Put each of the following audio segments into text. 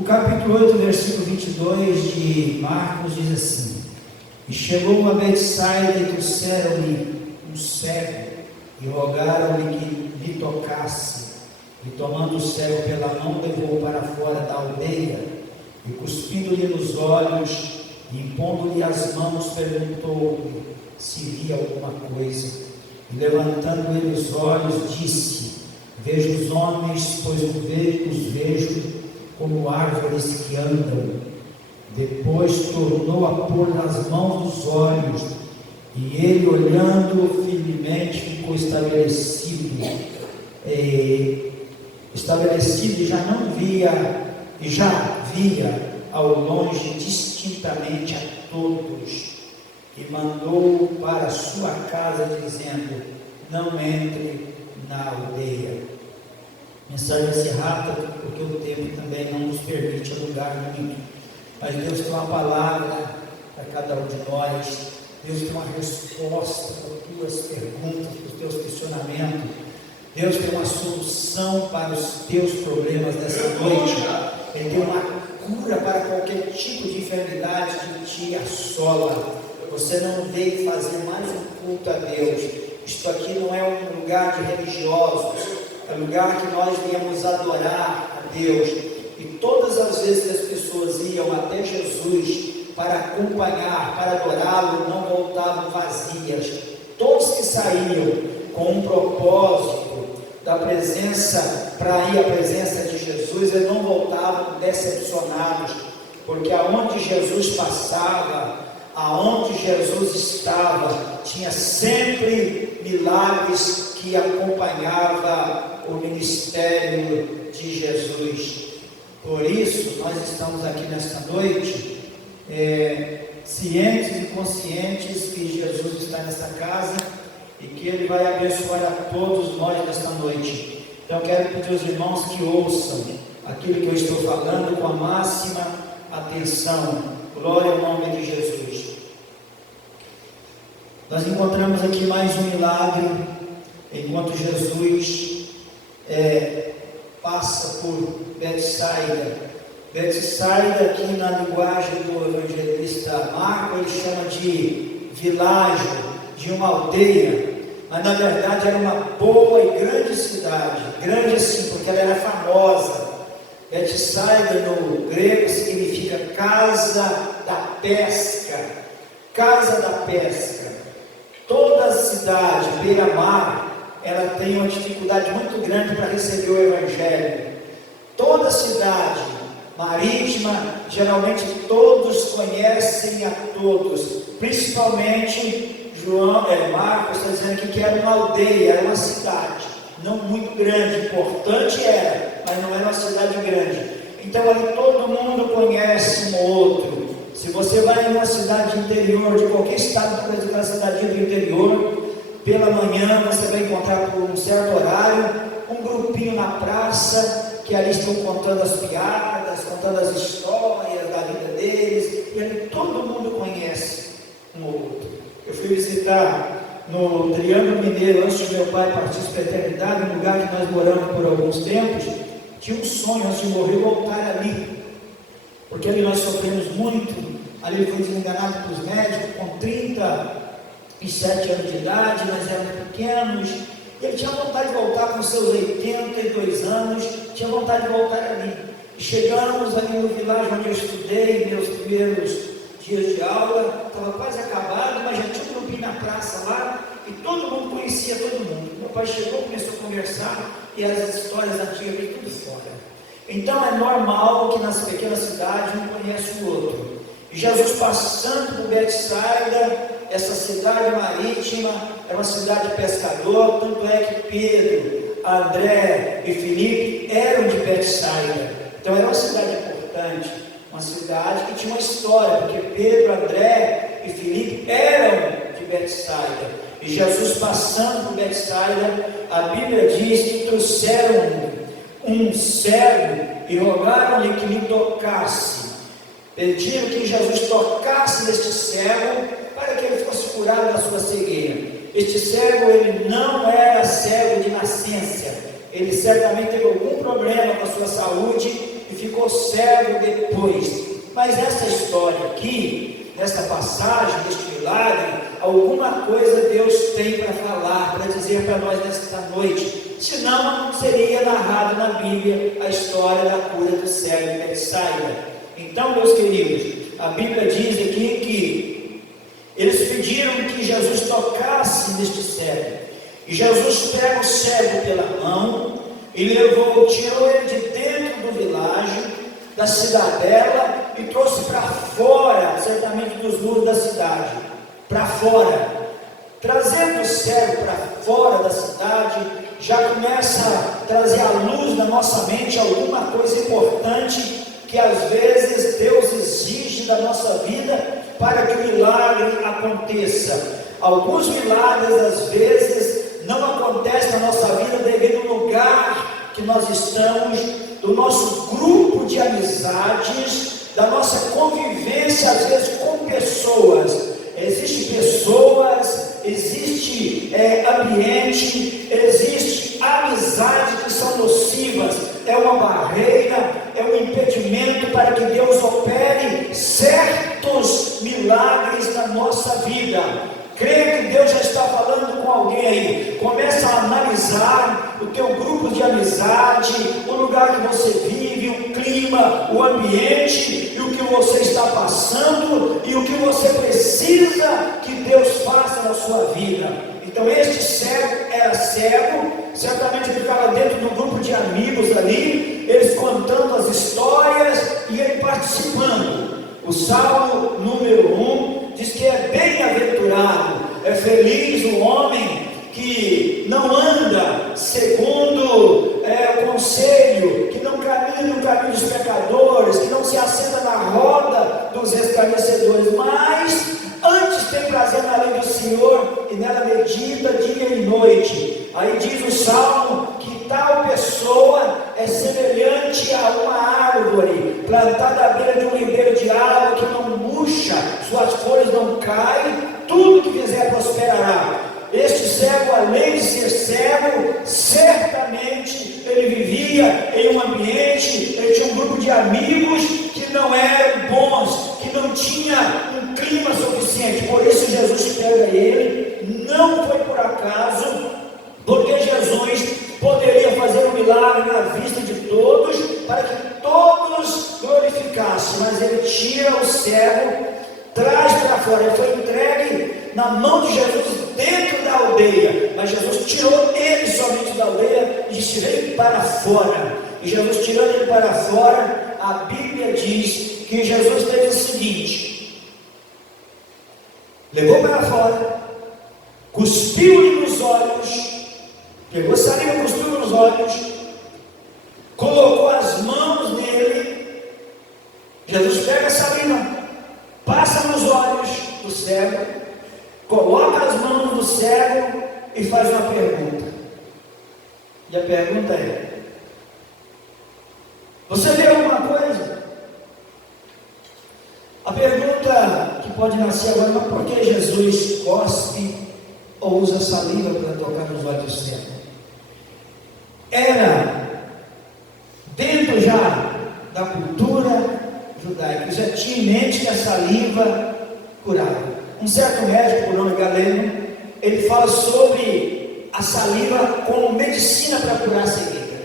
O capítulo 8, versículo 22 de Marcos diz assim: E chegou a Betsaida e trouxeram-lhe um cego e rogaram-lhe que lhe tocasse. E tomando o cego pela mão, levou para fora da aldeia e cuspindo-lhe nos olhos e impondo-lhe as mãos, perguntou-lhe se via alguma coisa. E levantando ele os olhos, disse: Vejo os homens, pois os vejo como árvores que andam. Depois tornou a pôr nas mãos dos olhos, e ele, olhando firmemente, ficou estabelecido, e já via ao longe distintamente a todos, e mandou para a sua casa, dizendo: Não entre na aldeia. Mensagem vai ser rápida, porque o tempo também não nos permite alugar muito. Mas Deus tem uma palavra para cada um de nós. Deus tem uma resposta para as tuas perguntas, para os teus questionamentos. Deus tem uma solução para os teus problemas dessa noite. Ele tem uma cura para qualquer tipo de enfermidade que te assola. Você não veio fazer mais um culto a Deus. Isto aqui não é um lugar de religiosos. É um lugar que nós viemos adorar a Deus. E todas as vezes que as pessoas iam até Jesus para acompanhar, para adorá-lo, não voltavam vazias. Todos que saíam com um propósito da presença, para ir à presença de Jesus, eles não voltavam decepcionados, porque aonde Jesus passava, aonde Jesus estava, tinha sempre milagres que acompanhava o ministério de Jesus. Por isso, nós estamos aqui nesta noite, cientes e conscientes que Jesus está nessa casa e que Ele vai abençoar a todos nós nesta noite. Então, eu quero pedir aos irmãos que ouçam aquilo que eu estou falando com a máxima atenção. Glória ao nome de Jesus. Nós encontramos aqui mais um milagre, enquanto Jesus passa por Betsaida. Betsaida, aqui na linguagem do evangelista Marcos, ele chama de vilarejo, de uma aldeia, mas na verdade era uma boa e grande cidade, grande assim, porque ela era famosa. Betsaida no grego significa casa da pesca, casa da pesca. Toda a cidade, beira-mar, ela tem uma dificuldade muito grande para receber o Evangelho. Toda cidade marítima, geralmente todos conhecem a todos, principalmente Marcos está dizendo aqui que era uma aldeia, era uma cidade, não muito grande, importante era, mas não era uma cidade grande. Então ali todo mundo conhece um outro. Se você vai em uma cidade interior, de qualquer estado, por exemplo, uma cidade do interior, pela manhã você vai encontrar por um certo horário um grupinho na praça, que ali estão contando as piadas, contando as histórias da vida deles, e ali todo mundo conhece um outro. Eu fui visitar no Triângulo Mineiro, antes de meu pai partir para a eternidade, um lugar que nós moramos por alguns tempos. Tinha um sonho, antes de morrer, voltar ali, porque ali nós sofremos muito. Ali ele foi desenganado pelos médicos com 37 anos de idade, nós éramos pequenos, e ele tinha vontade de voltar com seus 82 anos, tinha vontade de voltar ali. E chegamos ali no vilarejo onde eu estudei, meus primeiros dias de aula, estava quase acabado, mas já tinha um grupinho na praça lá, e todo mundo conhecia todo mundo. Meu pai chegou, começou a conversar, e as histórias antigas veio tudo fora. Então é normal que nas pequenas cidades um conhece o outro. E Jesus passando por Betsaida, essa cidade marítima, é uma cidade de pescador, tanto é que Pedro, André e Filipe eram de Betsaida. Então era uma cidade importante, uma cidade que tinha uma história, porque Pedro, André e Filipe eram de Betsaida. E Jesus passando por Betsaida, a Bíblia diz que trouxeram um cego e rogaram-lhe que lhe tocasse. Pediram que Jesus tocasse neste cego para que ele fosse curado da sua cegueira. Este cego, ele não era cego de nascença. Ele certamente teve algum problema com a sua saúde e ficou cego depois. Mas essa história aqui, nessa passagem, neste milagre, alguma coisa Deus tem para falar, para dizer para nós nesta noite. Senão não seria narrado na Bíblia a história da cura do cego de Betsaida. Então, meus queridos, a Bíblia diz aqui que eles pediram que Jesus tocasse neste cego. E Jesus pega o cego pela mão e levou, tirou ele de dentro do vilarejo, da cidadela, e trouxe para fora, certamente dos muros da cidade, para fora. Trazendo o cego para fora da cidade, já começa a trazer à luz na nossa mente alguma coisa importante que às vezes Deus exige da nossa vida para que o milagre aconteça. Alguns milagres às vezes não acontecem na nossa vida devido ao lugar que nós estamos, do nosso grupo de amizades, da nossa convivência às vezes com pessoas. Existem pessoas, existe ambiente, existe amizade que são nocivas, é uma barreira, é um impedimento para que Deus opere certos milagres na nossa vida. Creio que Deus já está falando com alguém aí. Começa a analisar o teu grupo de amizade, o lugar que você vive, o clima, o ambiente, e o que você está passando, e o que você precisa que Deus faça na sua vida. Então este cego era cego, certamente ele ficava dentro do grupo de amigos ali, eles contando as histórias e ele participando. O Salmo número 1 diz que é bem-aventurado, é feliz o homem que não anda segundo o conselho, que não caminha no caminho dos pecadores, que não se assenta na roda dos escarnecedores, mas antes tem prazer na lei do Senhor e nela medita dia e noite. Aí diz o Salmo que tal pessoa é semelhante a uma árvore plantada à beira de um ribeiro de água que não murcha, suas folhas não caem, tudo que fizer prosperará. Este cego, além de ser cego, certamente ele vivia em um ambiente, ele tinha um grupo de amigos que não eram bons, que não tinha um clima suficiente. Por isso Jesus pega ele, não foi por acaso, porque Jesus poderia fazer um milagre na vista de todos, para que todos glorificassem, mas ele tira o cego, traz para fora. Ele foi entregue na mão de Jesus dentro da aldeia, mas Jesus tirou ele somente da aldeia e disse: vem para fora. E Jesus tirando ele para fora, a Bíblia diz que Jesus fez o seguinte: levou para fora, cuspiu-lhe nos olhos, pegou saliva, cuspiu nos olhos, colocou as mãos nele. Jesus pega a saliva, passa nos olhos do cego, coloca as mãos do cego e faz uma pergunta. E a pergunta é: você vê alguma coisa? A pergunta que pode nascer agora não é por que Jesus cospe ou usa saliva para tocar nos olhos do cego. Era dentro já da cultura judaica, já tinha em mente que a saliva curava. Um certo médico, por nome Galeno, ele fala sobre a saliva como medicina para curar a cegueira.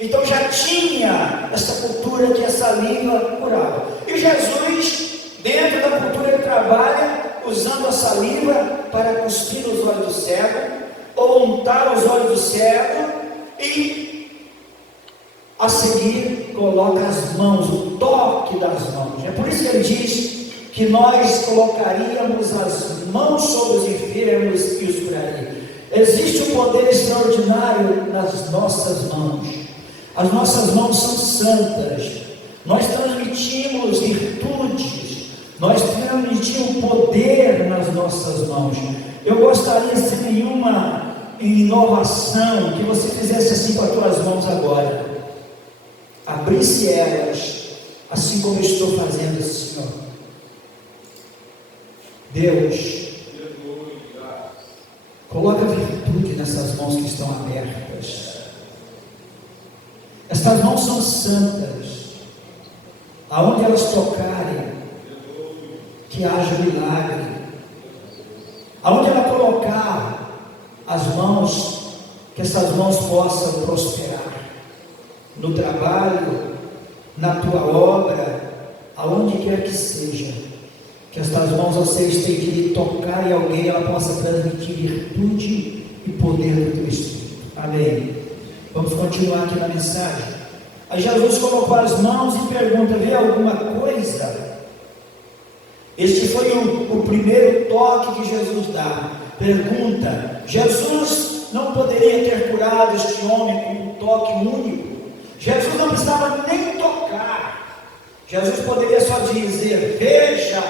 Então já tinha essa cultura que a saliva curava. E Jesus, dentro da cultura, ele trabalha usando a saliva para cuspir os olhos do cego, ou untar os olhos do cego, e a seguir coloca as mãos, o toque das mãos. É por isso que ele diz que nós colocaríamos as mãos sobre os enfermos e os curaria. Existe um poder extraordinário nas nossas mãos. As nossas mãos são santas. Nós transmitimos virtudes, nós transmitimos poder nas nossas mãos. Eu gostaria, sem nenhuma inovação, que você fizesse assim com as tuas mãos agora, abrisse elas, assim como eu estou fazendo, Senhor. Deus, coloca virtude nessas mãos que estão abertas. Estas mãos são santas. aonde elas tocarem, que haja milagre. Aonde ela colocar as mãos, que essas mãos possam prosperar. No trabalho, na tua obra, aonde quer que seja, que estas mãos ao ser estendidas e tocar em alguém, ela possa transmitir virtude e poder do teu Espírito. Amém. Vamos continuar aqui na mensagem. Aí Jesus colocou as mãos e pergunta: vê alguma coisa? Este foi o primeiro toque que Jesus dá. Pergunta. Jesus não poderia ter curado este homem com um toque único. Jesus não precisava nem tocar. Jesus poderia só dizer: veja,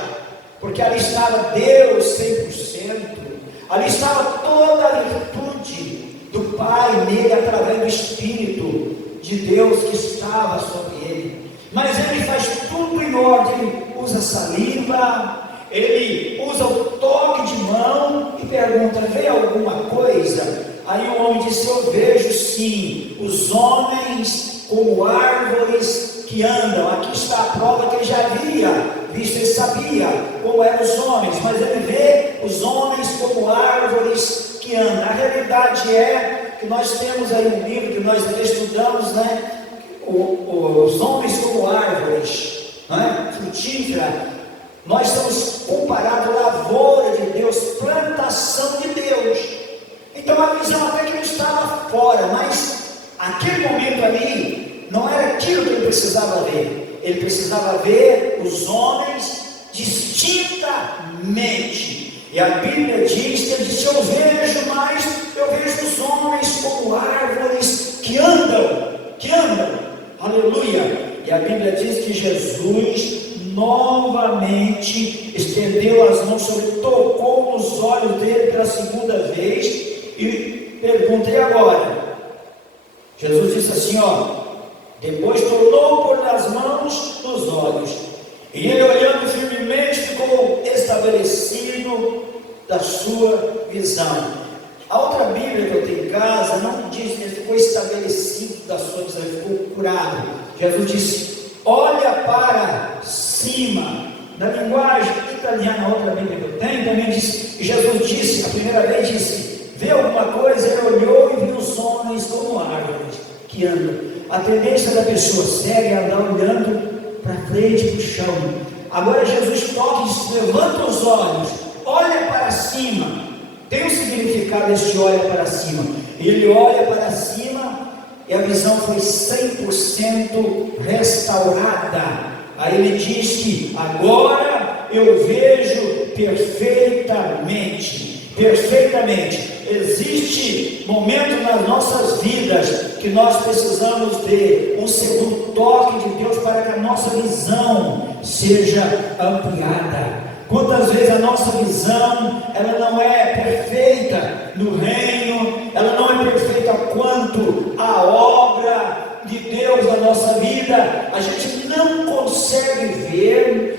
porque ali estava Deus 100%. Ali estava toda a virtude do Pai nele, através do Espírito de Deus que estava sobre ele. Mas ele faz tudo em ordem, usa saliva, ele usa o toque de mão e pergunta: vê alguma coisa? Aí o homem disse: eu vejo sim, os homens como árvores que andam. Aqui está a prova que ele já havia visto, ele sabia como eram os homens, mas ele vê os homens como árvores que andam. A realidade é que nós temos aí um livro que nós estudamos, né? Os homens como árvores, né? Frutífera. Nós somos comparados à lavoura de Deus, plantação de Deus. Então a visão até que não estava fora, mas aquele momento ali não era aquilo que ele precisava ver. Ele precisava ver os homens distintamente. E a Bíblia diz que ele disse: eu vejo, mas eu vejo os homens como árvores que andam. Aleluia. E a Bíblia diz que Jesus novamente estendeu as mãos sobre ele, tocou nos olhos dele pela segunda vez e pergunta: e agora? Jesus disse assim, depois tornou por as mãos nos olhos, e ele, olhando firmemente, ficou estabelecido da sua visão. A outra Bíblia que eu tenho em casa não diz que ele ficou estabelecido da sua visão, ele ficou curado. Jesus disse: olha para cima. Na linguagem italiana, a outra Bíblia que eu tenho também diz, Jesus disse, a primeira vez disse: vê alguma coisa? Ele olhou e viu os homens como árvores que andam. A tendência da pessoa cega é andar olhando para frente, para o chão. Agora Jesus toca e diz: levanta os olhos, olha para cima. Tem um significado esse olha para cima. Ele olha para cima e a visão foi 100% restaurada. Aí ele diz que agora eu vejo perfeitamente. Existe momento nas nossas vidas que nós precisamos de um segundo toque de Deus para que a nossa visão seja ampliada. Quantas vezes a nossa visão, ela não é perfeita no reino, ela não é perfeita quanto à obra de Deus na nossa vida, a gente não consegue ver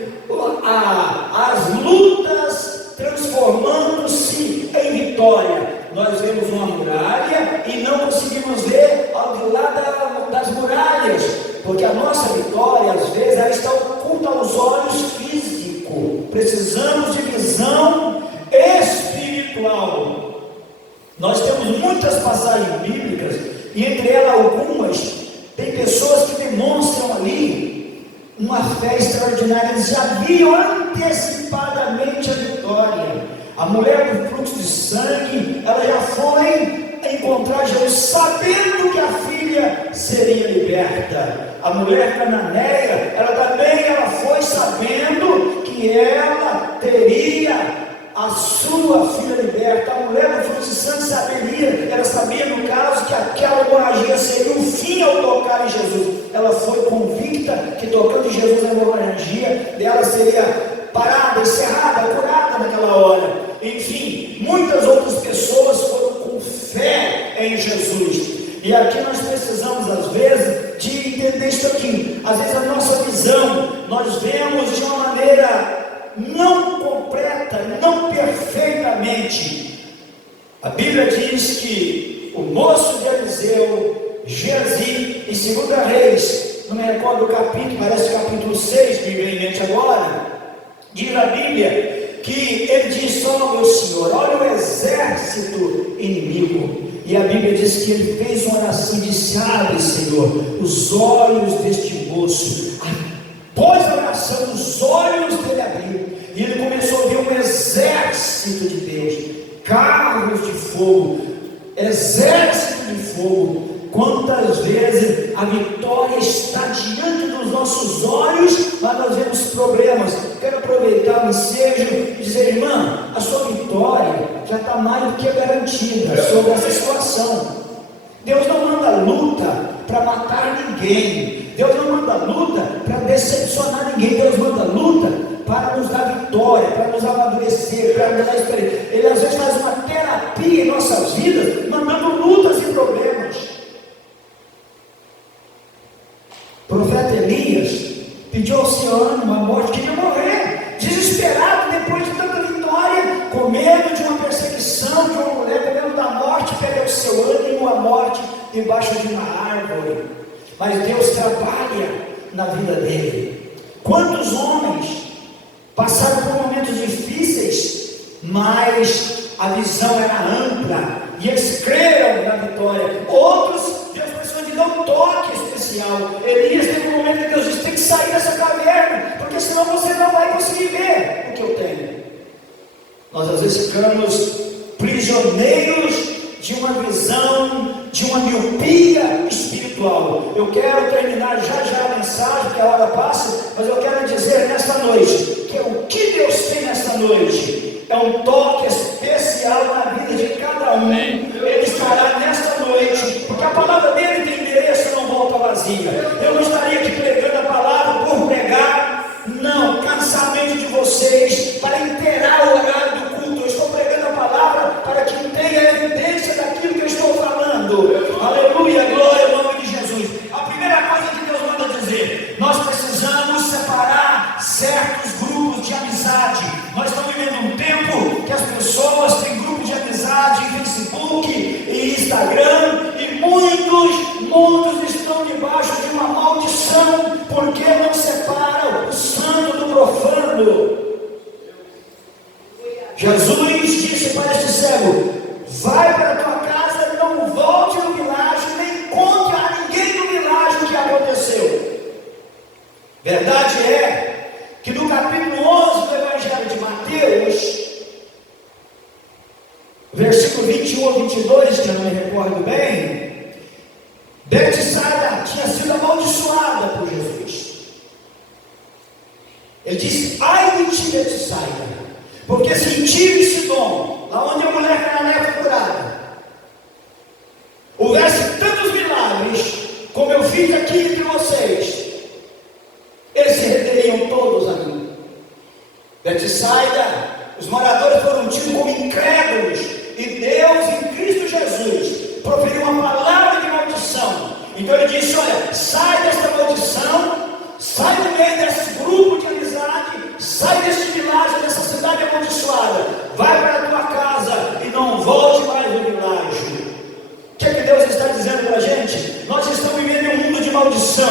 as lutas transformando-se em vitória. Nós vemos uma muralha e não conseguimos ver ao lado das muralhas, porque a nossa vitória, às vezes, ela está oculta aos olhos físicos. Precisamos de visão espiritual. Nós temos muitas passagens bíblicas, e entre elas algumas, tem pessoas que demonstram ali uma fé extraordinária. Eles já viam antecipadamente a vitória. A mulher do fluxo de sangue, ela já foi encontrar Jesus sabendo que a filha seria liberta. A mulher cananeia, ela foi sabendo que ela teria a sua filha liberta. A mulher do fluxo de sangue ela sabia no caso que aquela hemorragia seria o fim ao tocar em Jesus. Ela foi convicta que tocando em Jesus a hemorragia dela seria parada, encerrada, curada naquela hora. Enfim, muitas outras pessoas foram com fé em Jesus. E aqui nós precisamos, às vezes, de entender isso aqui. Às vezes a nossa visão, nós vemos de uma maneira não completa, não perfeitamente. A Bíblia diz que o moço de Eliseu, Geazi, em 2 Reis, não me recordo o capítulo, parece capítulo 6, me vem em mente agora, diz a Bíblia, que ele diz: ó meu Senhor, olha o exército inimigo. E a Bíblia diz que ele fez uma oração e disse: abre, Senhor, os olhos deste moço. Após a oração, os olhos dele abriram, e ele começou a ver um exército de Deus, carros de fogo, exército de fogo. Quantas vezes a vitória está diante dos nossos olhos, mas nós vemos problemas. Quero aproveitar o ensejo e dizer: irmã, a sua vitória já está mais do que garantida sobre essa situação. Deus não manda luta para matar ninguém, Deus não manda luta para decepcionar ninguém, Deus manda luta para nos dar vitória, para nos amadurecer, para nos dar experiência. Ele às vezes faz uma terapia em nossas vidas, mandando lutas e problemas. O profeta Elias pediu ao Senhor uma morte, queria morrer, desesperado, depois de tanta vitória, com medo de uma perseguição, de uma mulher, com medo da morte, perdeu o seu ânimo, a morte debaixo de uma árvore. Mas Deus trabalha na vida dele. Quantos homens passaram por momentos difíceis, mas a visão era ampla e eles creram na vitória. Outros, Deus precisou de dar um toque especial. Elias teve um momento que Deus disse: tem que sair dessa caverna, porque senão você não vai conseguir ver o que eu tenho. Nós às vezes ficamos prisioneiros de uma visão, de uma miopia espiritual. Eu quero terminar já a mensagem, que a hora passa, mas eu quero dizer nesta noite, que o que Deus tem nesta noite é um toque especial na vida de cada um. Ele estará nesta noite, porque a palavra dele tem endereço, não volta vazia. Eu não estaria aqui pregando a palavra por pregar, não, cansar a mente de vocês para inteirar o horário do culto. Eu estou pregando a palavra para que tenha evidência daquilo que eu estou falando. Aleluia, glória ao nome de Jesus. A primeira coisa que Deus manda dizer: nós precisamos separar certos grupos de amizade. Nós estamos vivendo um tempo que as pessoas têm grupos de amizade em Facebook e Instagram, e muitos estão debaixo de uma maldição, porque não separam o santo do profano. Jesus disse para este cego: vai para a tua casa, não volte no vilarejo, nem conte a ninguém no vilarejo o que aconteceu. Verdade é que no capítulo 11 do Evangelho de Mateus, versículo 21 a 22, que eu não me recordo bem, Betsaida tinha sido amaldiçoada por Jesus. Ele disse: ai de ti, Betsaida, porque se em Tiro e Sidom, lá onde a mulher cananeia foi curada, houvesse tantos milagres como eu fiz aqui entre vocês, eles se renderiam todos a mim. Betsaida, os moradores foram tidos como incrédulos, e Deus em Cristo Jesus proferiu uma palavra de maldição. Então ele disse: olha, sai desta maldição, sai do meio desse grupo de amizade, sai desse vilarejo, dessa cidade amaldiçoada, vai para a tua casa e não volte mais no vilarejo. O que é que Deus está dizendo para a gente? Nós estamos vivendo em um mundo de maldição.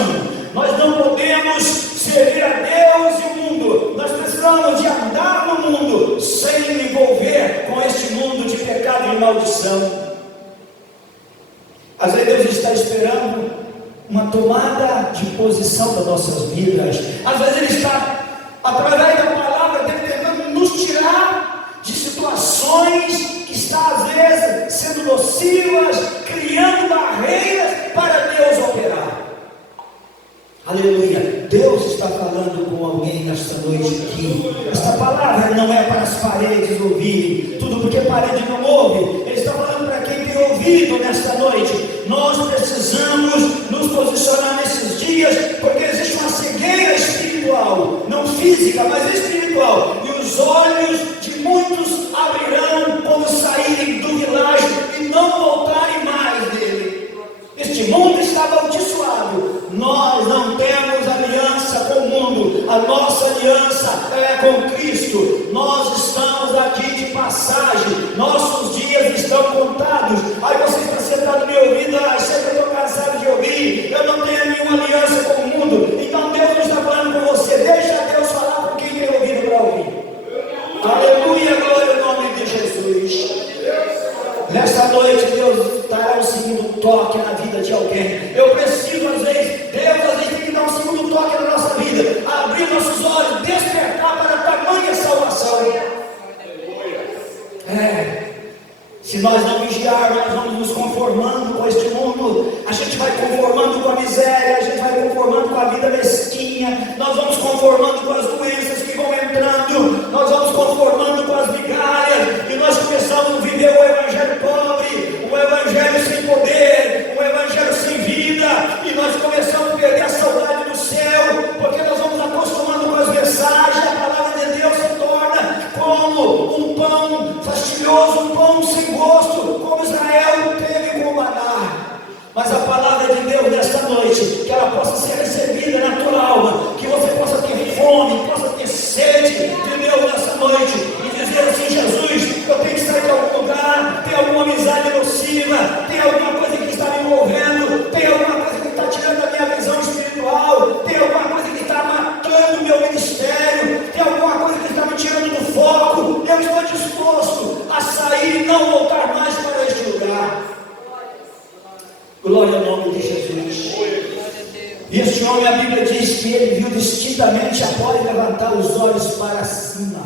Nós não podemos servir a Deus e o mundo. Nós precisamos de andar no mundo sem nos envolver com este mundo de pecado e maldição. Às vezes Deus está esperando uma tomada de posição das nossas vidas. Às vezes Ele está, através da palavra dele, tentando nos tirar de situações que estão às vezes sendo nocivas, criando barreiras para Deus operar. Aleluia, Deus está falando com alguém nesta noite aqui. Esta palavra não é para as paredes ouvirem, tudo porque a parede não ouve. Ele está falando para quem tem ouvido nesta noite. Nós precisamos nos posicionar nesses dias, porque existe uma cegueira espiritual, não física, mas espiritual, e os olhos de muitos abrirão quando saírem do vilarejo e não voltarem mais dele. Este mundo está amaldiçoado. Nós não temos aliança com o mundo. A nossa aliança é com Cristo. Nós estamos aqui de passagem. Nossos dias estão contados. Aí você está sentado me ouvindo: sempre estou cansado de ouvir. Eu não tenho nenhuma aliança com o mundo. nós vamos conformando com as doenças que vão entrando, nós vamos conformando com as migalhas, e nós começamos a viver o evangelho pobre, o evangelho sem poder, o evangelho sem vida, e nós começamos a perder a saudade do céu, porque nós vamos acostumando com as mensagens. A palavra de Deus se torna como um pão fastidioso, um pão sem gosto, como Israel teve com o maná. Mas a palavra de Deus nesta noite, que ela possa ser recebida na tua alma, que você possa ter fome, possa ter sede de Deus nessa noite, e dizer assim: Jesus, eu tenho que sair de algum lugar, tem alguma amizade nociva, tem alguma coisa que está me envolvendo, tem alguma coisa que está tirando a minha visão espiritual, tem alguma coisa que está matando o meu ministério, tem alguma coisa que está me tirando do foco. Eu estou disposto a sair e não voltar mais para este lugar. Glória ao nome de Jesus. E este homem, a Bíblia diz que ele viu distintamente após levantar os olhos para cima.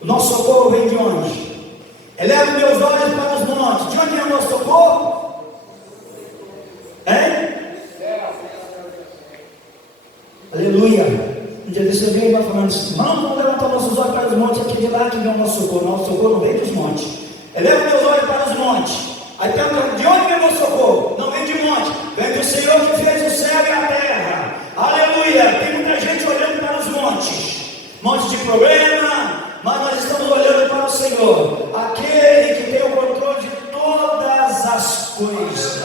O nosso socorro vem de onde? Elevo meus olhos para os montes. De onde é o nosso socorro? Hein? Aleluia. Um dia desse eu vi uma falando assim: vamos levantar nossos olhos para os montes, aqui de lá que vem o nosso socorro. Nosso socorro não vem dos montes. Elevo meus olhos para os montes. Aí pergunta: de onde vem o nosso socorro? Não vem de monte, vem do Senhor que fez o céu e a terra. Aleluia. Tem muita gente olhando para os montes de problema, mas nós estamos olhando para o Senhor, aquele que tem o controle de todas as coisas.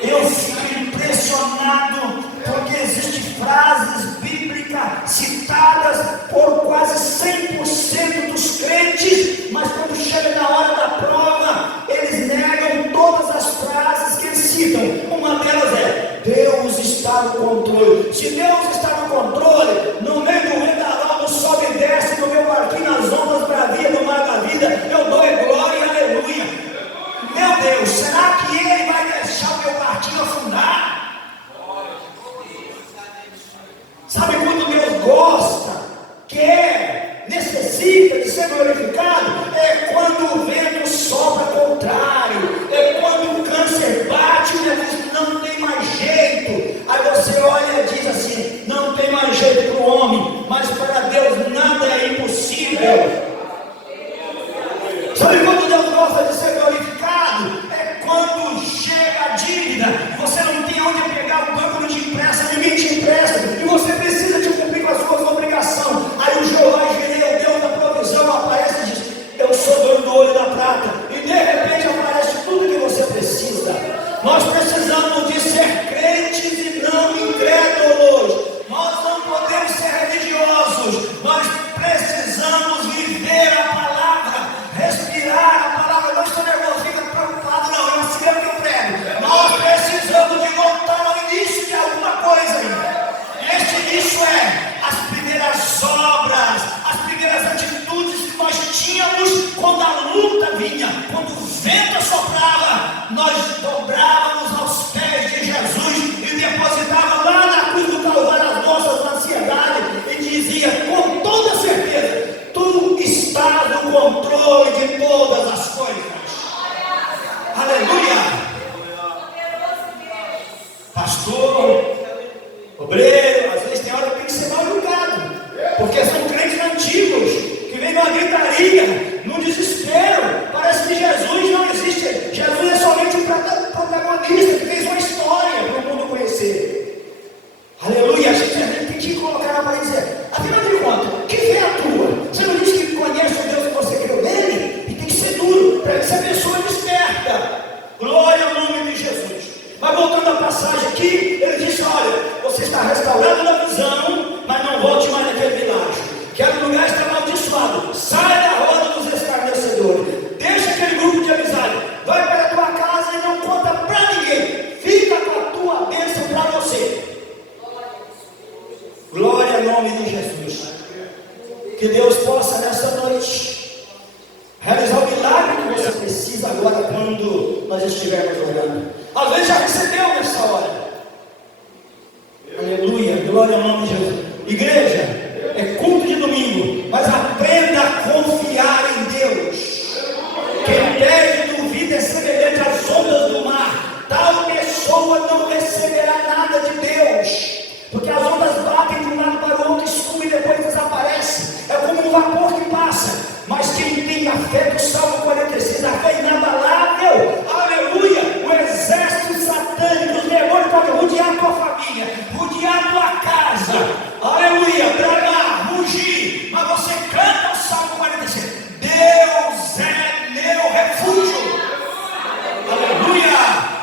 Eu fico impressionado, porque existem frases bíblicas citadas por quase 100% dos crentes, mas quando chega na hora da prova, eles negam todas as frases que eles citam. Uma delas é: Deus está no controle. Se Deus está no controle, no meio do vendaval, sobe e desce no meu barquinho nas ondas bravias do mar da vida, eu dou glória e aleluia. Meu Deus, será que Ele vai deixar o meu barquinho afundar? Sabe quando Deus gosta, quer, necessita de ser glorificado? É quando o vento sopra contrário, é quando o câncer bate e diz: não tem mais jeito. Aí você olha e diz assim: não tem mais jeito para o homem, mas para Deus nada é impossível. Sabe quando Deus gosta de ser glorificado? É quando chega a dívida, você não tem onde pegar, o banco não te empresta, ninguém te empresta, e você precisa de cumprir com as suas obrigações. Aí o Jeová Jireh, o Deus da provisão, aparece e diz: eu sou dono do ouro e da prata, e de repente aparece tudo que você precisa. Nós precisamos de ser crentes e não incrédulos. Nós não podemos ser religiosos, nós precisamos viver a palavra, respirar a palavra. Não estou nervoso, fica preocupado, não, é assim que eu prego. Nós precisamos de voltar ao início de alguma coisa ainda. Este início é as primeiras obras, as primeiras atitudes que nós tínhamos quando a luta vinha, quando o vento soprava, nós dobrávamos aos pés de Jesus e depositávamos lá na cruz do Calvário as nossas ansiedades e dizia com toda certeza: tu estás no controle de todas as coisas. Aleluia. Pastor, obreiro, às vezes tem hora que tem que ser mal educado, porque são crentes antigos que vêm numa gritaria, num desespero. Parece que Jesus não existe. Jesus é somente um protagonista que fez uma história para o mundo conhecer. Aleluia. A gente tem que colocar na parede e dizer: afinal de contas, que fé é a tua? Você não disse que conhece o Deus que você creu nele? E tem que ser duro para que essa pessoa desperta. Glória ao nome de Jesus. Mas voltando à passagem aqui, ele disse: olha, você está restaurado na visão, mas não volte mais naquele vilarejo. Aquele lugar está amaldiçoado. Sai da roda dos escarnecedores. Deixa aquele grupo de amizade. Vai para a tua casa e não conta para ninguém. Fica com a tua bênção para você. Glória ao nome de Jesus. Que Deus possa nessa noite realizar o milagre que você precisa agora, quando nós estivermos orando. Às vezes já recebeu nessa hora. Aleluia, glória ao nome de Jesus. Igreja, é culto de domingo, mas aprenda a confiar em Deus. Quem pede e duvida é semelhante às ondas do mar. Tal pessoa não receberá nada de Deus, porque como um vapor que passa. Mas quem tem a fé do Salmo 46, a fé inabalável, aleluia, o exército satânico, os demônios podem rodear a tua família, rodear a tua casa, aleluia, bradar, rugir, mas você canta o Salmo 46, Deus é meu refúgio, aleluia,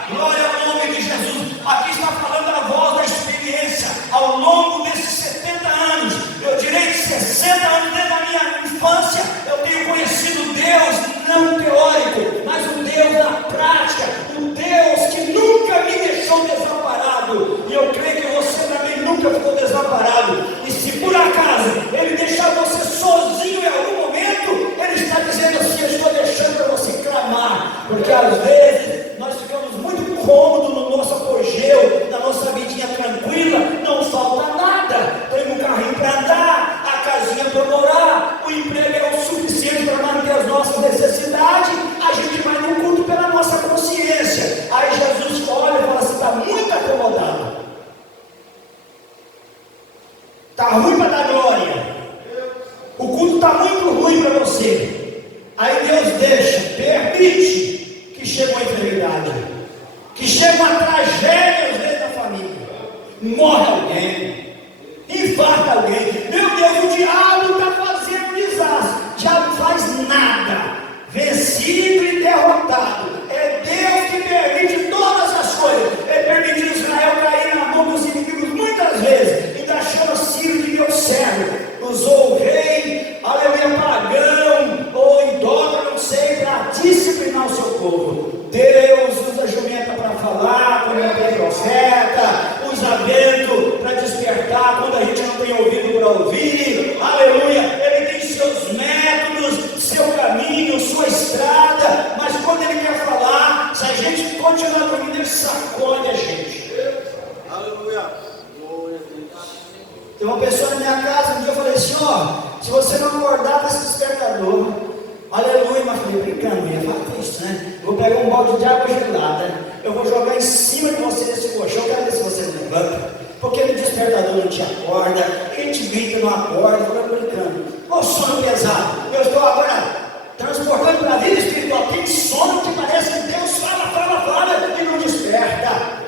glória ao nome de Jesus. Aqui está falando a voz da experiência, ao longo desses 70 anos, eu direi que 60 anos desde a minha infância, eu tenho conhecido Deus não teórico, mas o Deus da prática, o Deus que nunca me deixou desamparado, e eu creio que você também nunca ficou desamparado, e se por acaso Ele deixar você sozinho em algum momento, Ele está dizendo assim, eu estou deixando para você clamar, porque às vezes nós ficamos muito cômodos no nosso apogeu, na nossa vidinha tranquila, não falta nada, tem um carrinho para andar, a casinha para morar, o emprego é o suficiente para manter as nossas necessidades, a gente vai no culto pela nossa consciência, aí Jesus olha e fala assim, está muito acomodado, está ruim para dar glória, o culto está muito ruim para você, aí Deus deixa, permite que chegue uma enfermidade, que chegue uma tragédia às vezes na família, morre alguém, infarta alguém, meu Deus, o diabo está fazendo desastre, o diabo não faz nada, vencido e derrotado, é Deus que permite todas as coisas, Ele permitiu Israel cair na mão dos inimigos muitas vezes, ainda chama Ciro de meu servo, usou o rei, aleluia, pagão, ou idólatra, não sei, para disciplinar o seu povo. Deus usa a jumenta para falar, quando não tem profeta, usa vento para despertar, quando a gente não tem ouvido para ouvir, aleluia, Ele tem seus métodos, seu caminho, sua estrada, mas quando Ele quer falar, se a gente continuar dormindo, Ele sacode a gente. Aleluia. Tem uma pessoa na minha casa, um dia eu falei assim, ó, se você não acordar com esse despertador, aleluia, mas falei, brincando, ia falar isso, né? Vou pegar um balde de água gelada, eu vou jogar em cima de você nesse colchão, quero ver se você levanta, porque no despertador não te acorda, ele te grita, não acorda, eu falei, brincando, ô sono pesado, eu estou agora transportando para a vida espiritual, tem sono que parece que Deus fala e não desperta.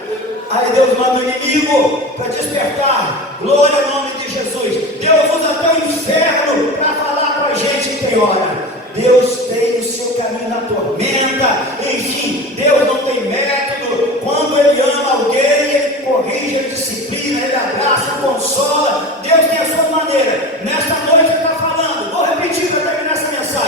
Aí Deus manda o inimigo para despertar, glória ao nome de Jesus. Deus usa até o inferno para falar com a gente que tem hora. Deus tem o seu caminho na tormenta, enfim, Deus não tem método. Quando Ele ama alguém, Ele corrige, Ele disciplina, Ele abraça, consola. Deus tem a sua maneira. Nesta noite Ele está falando, vou repetir para terminar essa mensagem.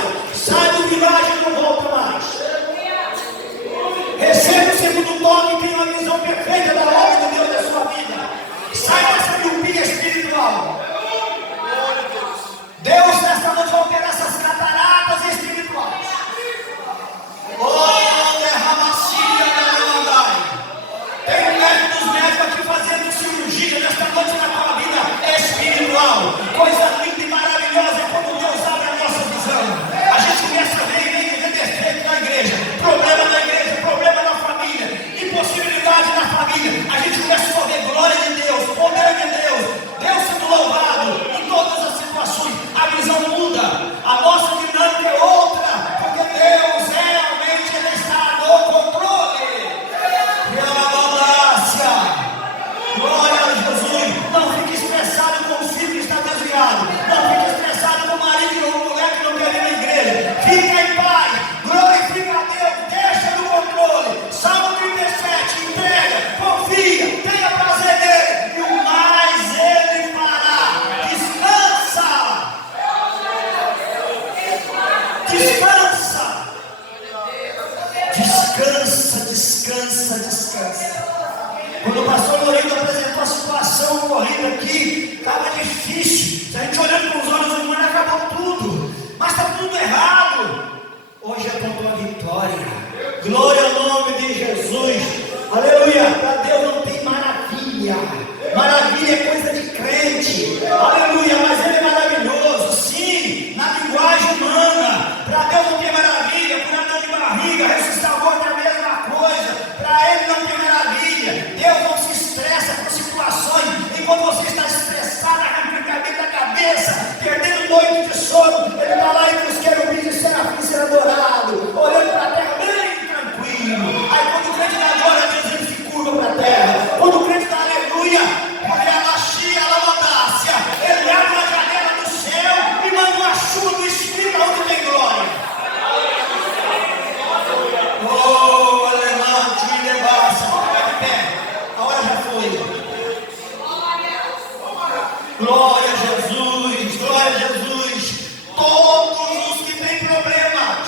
Glória a Jesus, glória a Jesus. Todos os que têm problemas,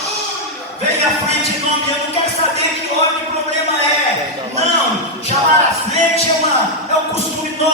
vem à frente em nome. Eu não quero saber que ordem de problema é. Não, chamar à frente é um costume nosso.